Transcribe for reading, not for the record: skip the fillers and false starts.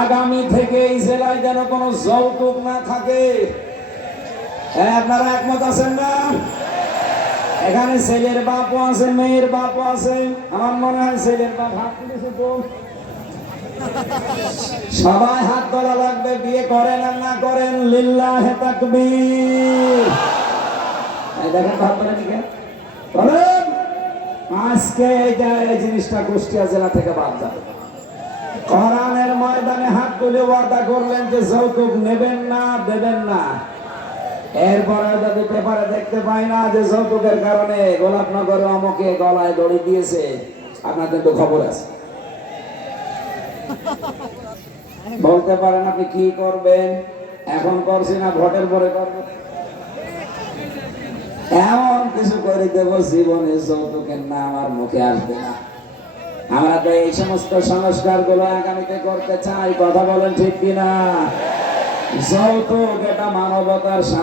আগামী থেকে এই জেলায় যেন কোনো যৌতুক না থাকে। আপনারা একমত আছেন না? এখানে ছেলের বাপও আছে, মেয়ের বাপও আছে। আমার মনে হয় ছেলের বাপ হাত তুলেছে তো। সবাই হাত তোলা লাগবে। বিয়ে করেন আর না করেন, লিল্লাহে তাকবীর। এই দেখেন ভাববেন কি বলেন, আজকে এই জিনিসটা কুষ্টিয়া জেলা থেকে বাদ যাবে। কোরআনের ময়দানে হাত তুলে ওয়াদা করলেন যে যৌতুক নেবেন না, দেবেন না। এরপরে যদি পেপারে দেখতে পাই না যে যৌতুকের কারণে গোলাপনগরে অমকে গলায় দড়ি দিয়েছে, আপনার কিন্তু খবর আছে। বলতে পারেন আপনি কি করবেন, এখন করছি না ভোটের পরে করবেন। এমন কিছু করে দেব জীবনে যৌতুকের নাম আর মুখে আসবে না। আমরা তো এই সমস্ত সংস্কার গুলো আগামীতে করতে চাই। কথা বলেন ঠিক কিনা? যৌতুক এটা মানবতার